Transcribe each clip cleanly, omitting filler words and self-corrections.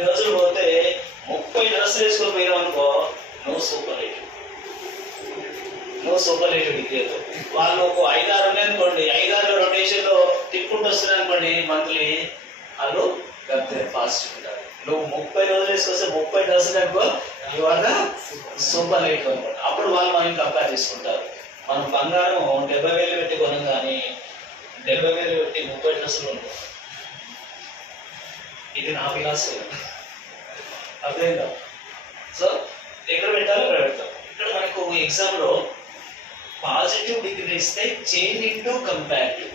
రోజులు పోతే 30 డ్రెస్సులు వేసుకొని పోయినావు అనుకో, నువ్వు సూపర్ లైట్ డిగ్రీతో. వాళ్ళు ఒక 5-6 ఉన్నాయి అనుకోండి, 5-6 రొటేషన్లో తిప్పుకుంటూ వస్తున్నాయి అనుకోండి మంత్లీ, వాళ్ళు అంతే ఫాస్ట్ ఉంటారు. నువ్వు 30 రోజులు వేసుకొస్తే 30 డ్రెస్సులు అనుకో, ఇవాళ సూపర్ లైట్ అనమాట. అప్పుడు వాళ్ళు మనం కంపేర్ చేసుకుంటారు. మనం బంగారం 70,000 పెట్టి కొనం, కానీ 70,000 పెట్టి 30 డ్రెస్సులు ఉంటాయి. ఇది నా ఫిలాసఫీ, అర్థమైందా? సో ఎక్కడ పెట్టాలో అక్కడ పెడతాం. ఇక్కడ మనకు ఎగ్జామ్లో పాజిటివ్ డిగ్రీ ఇస్తే చేంజ్ ఇంటూ కంపారిటివ్,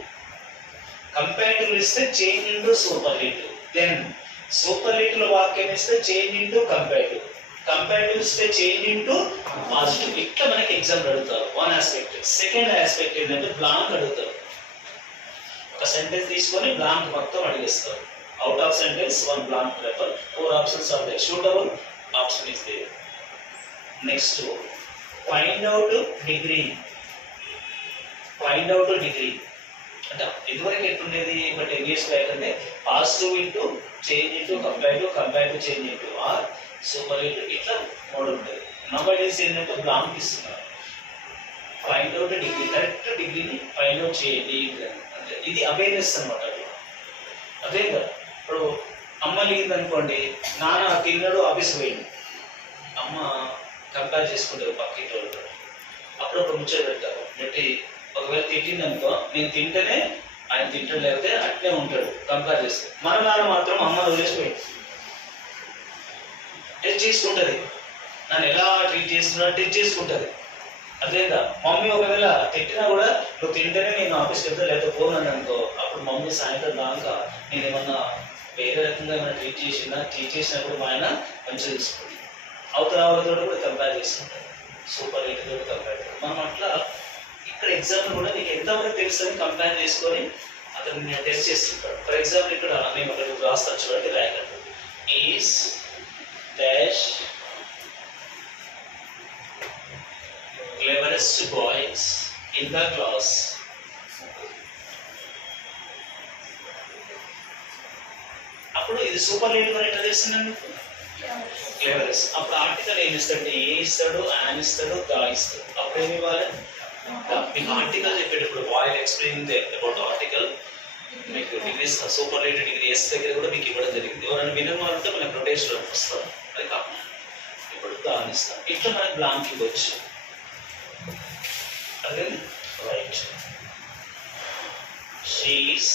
కంపారిటివ్ ఇస్తే change into superlative, then superlative వాక్యం ఇస్తే చేంజ్ ఇంటూ కంపారిటివ్, కంపారిటివ్ ఇస్తే చేంజ్ ఇంటూ పాజిటివ్. ఇట్లా మనకి ఎగ్జామ్ అడుగుతారు. One aspect. సెకండ్ ఆస్పెక్ట్ ఏంటంటే బ్లాంక్ అడుగుతారు. ఒక సెంటెన్స్ తీసుకొని బ్లాంక్ మొత్తం అడిగేస్తారు. Out of sentence 1 blank paper, 4 options are there. Suitable option is there. Next, find out degree. Find out degree అంటే ఇదివరకు ఎట్లుండేది, బట్ 10 years బ్యాక్ అంటే positive into change into comparative, comparative change into or superlative, ఇట్లా mode ఉంటుంది. Nowadays ఏంటంటే blank ఇస్తున్నారు. Find out degree, correct డిగ్రీని find out చేయండి అంటే ఇది అవేర్నెస్ అనమాట. అదే కదా, ఇప్పుడు అమ్మ లేనిది అనుకోండి, నాన్న తిన్నాడు ఆఫీస్ పోయింది, అమ్మ కంపేర్ చేసుకుంటారు పక్కింటి వాళ్ళతో. అప్పుడప్పుడు ముచ్చట పెడతారు పెట్టి, ఒకవేళ తిట్టింది అనుకో, నేను తింటేనే ఆయన తింటాడు, లేకపోతే అట్నే ఉంటాడు, కంపేర్ చేస్తే. మన నాన్న మాత్రం అమ్మను వదిలేసిపోయింది, టెస్ట్ చేసుకుంటుంది, నన్ను ఎలా ట్రీట్ చేస్తున్నా టెస్ట్ చేసుకుంటుంది. అదేదా మమ్మీ ఒకవేళ తిట్టినా కూడా నువ్వు తింటేనే నేను ఆఫీస్కి వెళ్తా, లేకపోతే పోను అనుకో, అప్పుడు మమ్మీ సాయంత్రం దాకా నేను ఏమన్నా వేరే రకంగా ఏమైనా ట్రీట్ చేసినప్పుడు మా ఆయన మంచిగా చూసుకుంటుంది. అవతల వాళ్ళతో కూడా కంపేర్ చేసుకుంటారు, సూపర్ లైట్తో కంపేర్ చేస్తారు. మనం అట్లా ఇక్కడ ఎగ్జామ్ కూడా నీకు ఎంతవరకు తెలుస్తుంది కంపేర్ చేసుకొని అతను నేను టెస్ట్ చేస్తుంటాడు. ఫర్ ఎగ్జాంపుల్ ఇక్కడ మేము అక్కడ రాస్తాను చూడండి, ర్యాంక్ అంటే is dash cleverest boys in the class. అప్పుడు ఇది సూపర్ లేటివ్ అని ఎట్లా చేస్తున్నాను, క్లెవరెస్ట్. అప్పుడు ఆర్టికల్ ఏమి ఇస్తాడు, ఏ ఇస్తాడు, యాన్ ఇస్తాడు, గా ఇస్తాడు. అప్పుడు ఏమి ఇవ్వాలి, మీకు ఆర్టికల్ చెప్పేటప్పుడు వాయిల్ ఎక్స్ప్లెయిన్ అబౌట్ ఆర్టికల్, మీకు డిగ్రీ సూపర్ లేటివ్ డిగ్రీ ఎస్ దగ్గర కూడా మీకు ఇవ్వడం జరిగింది. ఎవరైనా వినర్ వాళ్ళంటే మనకి ప్రొటేషన్ వస్తారు, అది కాకుండా ఇప్పుడు దాన్ని ఇస్తాం. ఇట్లా మనకి బ్లాంక్ ఇవ్వచ్చు. Again, right. She is